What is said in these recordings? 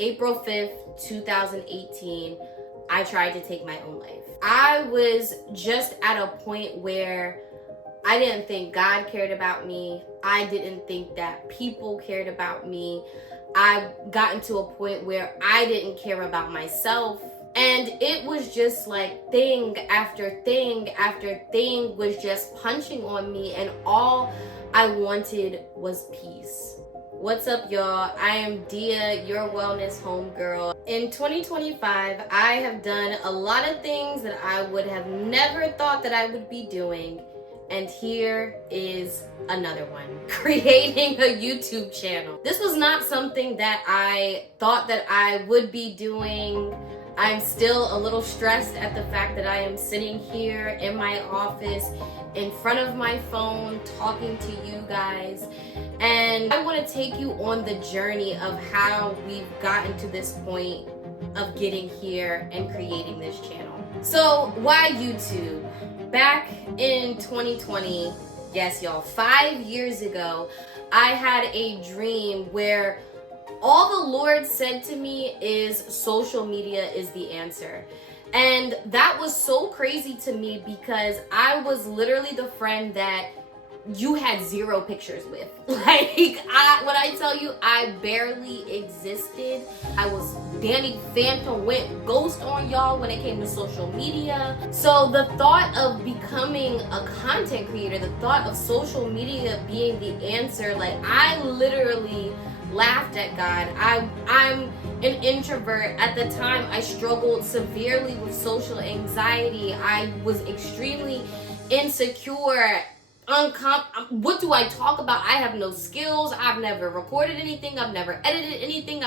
April 5th, 2018, I tried to take my own life. I was just at a point where I didn't think God cared about me. I didn't think that people cared about me. I got to a point where I didn't care about myself. And it was just like thing after thing after thing was just punching on me, and all I wanted was peace. What's up, y'all? I am Dia, your wellness homegirl. In 2025, I have done a lot of things that I would have never thought that I would be doing. And here is another one, creating a YouTube channel. This was not something that I thought that I would be doing. I'm still a little stressed at the fact that I am sitting here in my office in front of my phone talking to you guys. And I want to take you on the journey of how we've gotten to this point of getting here and creating this channel. So why YouTube? Back in 2020, yes y'all, 5 years ago, I had a dream where all the Lord said to me is social media is the answer. And that was so crazy to me because I was literally the friend that you had zero pictures with. Like, when I tell you, I barely existed. I was Danny Phantom, went ghost on y'all when it came to social media. So the thought of becoming a content creator, the thought of social media being the answer, like I literally laughed at God. I'm an introvert. At the time, I struggled severely with social anxiety. I was extremely insecure. What do I talk about? I have no skills. I've never recorded anything. I've never edited anything.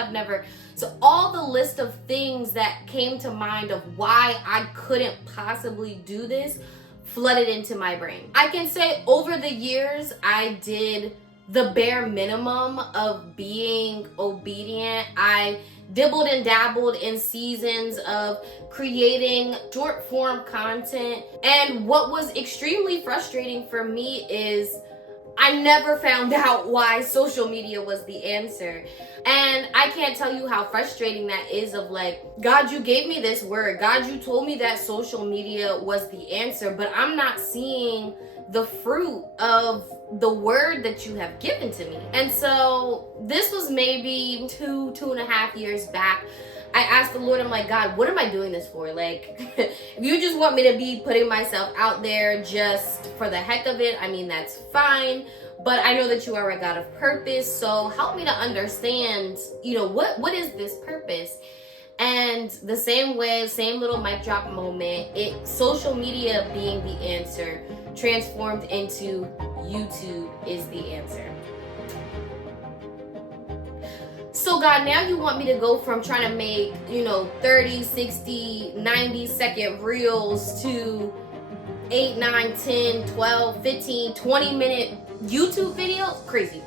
So all the list of things that came to mind of why I couldn't possibly do this flooded into my brain. I can say over the years, I did the bare minimum of being obedient. I dibbled and dabbled in seasons of creating short form content. And what was extremely frustrating for me is I never found out why social media was the answer. And I can't tell you how frustrating that is of like, God, you gave me this word. God, you told me that social media was the answer, but I'm not seeing the fruit of the word that you have given to me. And so this was maybe 2.5 years back. I asked the Lord, I'm like, God, what am I doing this for? Like, if you just want me to be putting myself out there just for the heck of it, I mean, that's fine. But I know that you are a God of purpose. So help me to understand, what is this purpose? And the same way, same little mic drop moment, social media being the answer transformed into YouTube is the answer. So God, now you want me to go from trying to make, 30, 60, 90 second reels to 8, 9, 10, 12, 15, 20 minute YouTube videos? Crazy.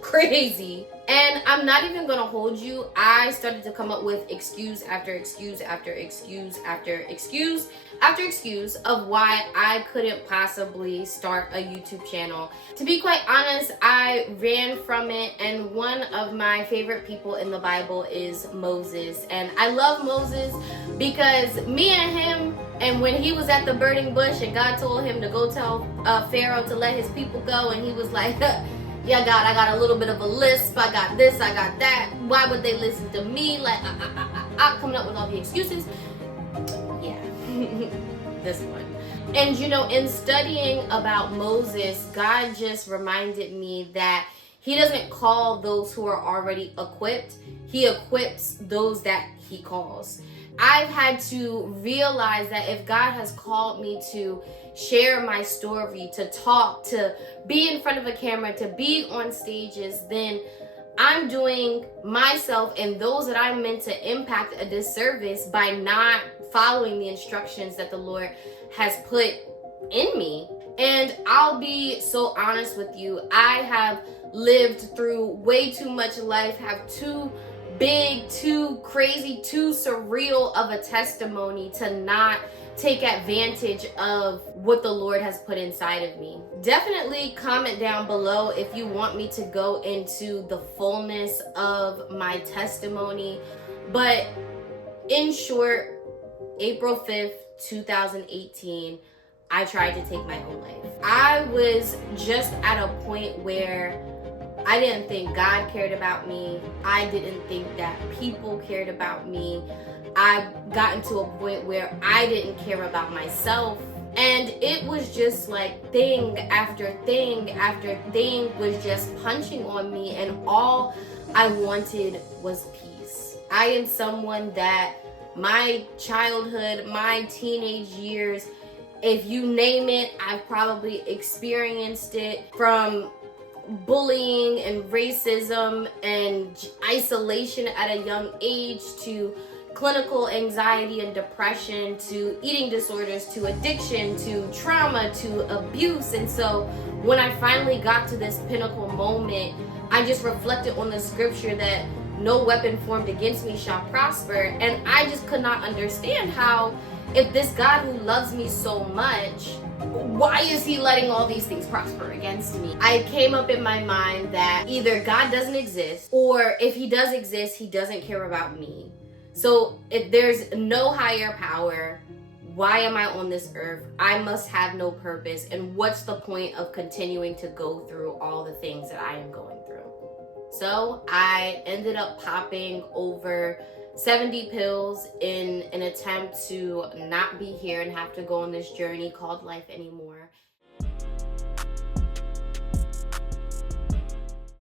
Crazy. And I'm not even gonna hold you. I started to come up with excuse after excuse after excuse after excuse after excuse of why I couldn't possibly start a YouTube channel. To be quite honest, I ran from it, and one of my favorite people in the Bible is Moses. And I love Moses because me and him, and when he was at the burning bush and God told him to go tell Pharaoh to let his people go, and he was like, yeah, God, I got a little bit of a lisp. I got this, I got that. Why would they listen to me? Like, I'm coming up with all the excuses. Yeah, this one. And, in studying about Moses, God just reminded me that he doesn't call those who are already equipped. He equips those that he calls. I've had to realize that if God has called me to share my story, to talk, to be in front of a camera, to be on stages, then I'm doing myself and those that I'm meant to impact a disservice by not following the instructions that the Lord has put in me. And I'll be so honest with you, I have lived through way too much life, have too big, too crazy, too surreal of a testimony to not take advantage of what the Lord has put inside of me. Definitely comment down below if you want me to go into the fullness of my testimony. But in short, April 5th, 2018, I tried to take my own life. I was just at a point where I didn't think God cared about me. I didn't think that people cared about me. I gotten to a point where I didn't care about myself. And it was just like thing after thing after thing was just punching on me, and all I wanted was peace. I am someone that my childhood, my teenage years, if you name it, I've probably experienced it, from bullying and racism and isolation at a young age, to clinical anxiety and depression, to eating disorders, to addiction, to trauma, to abuse. And so when I finally got to this pinnacle moment, I just reflected on the scripture that no weapon formed against me shall prosper. And I just could not understand how, if this God who loves me so much, why is he letting all these things prosper against me? I came up in my mind that either God doesn't exist, or if he does exist, he doesn't care about me. So if there's no higher power, why am I on this earth? I must have no purpose. And what's the point of continuing to go through all the things that I am going through? So I ended up popping over 70 pills in an attempt to not be here and have to go on this journey called life anymore.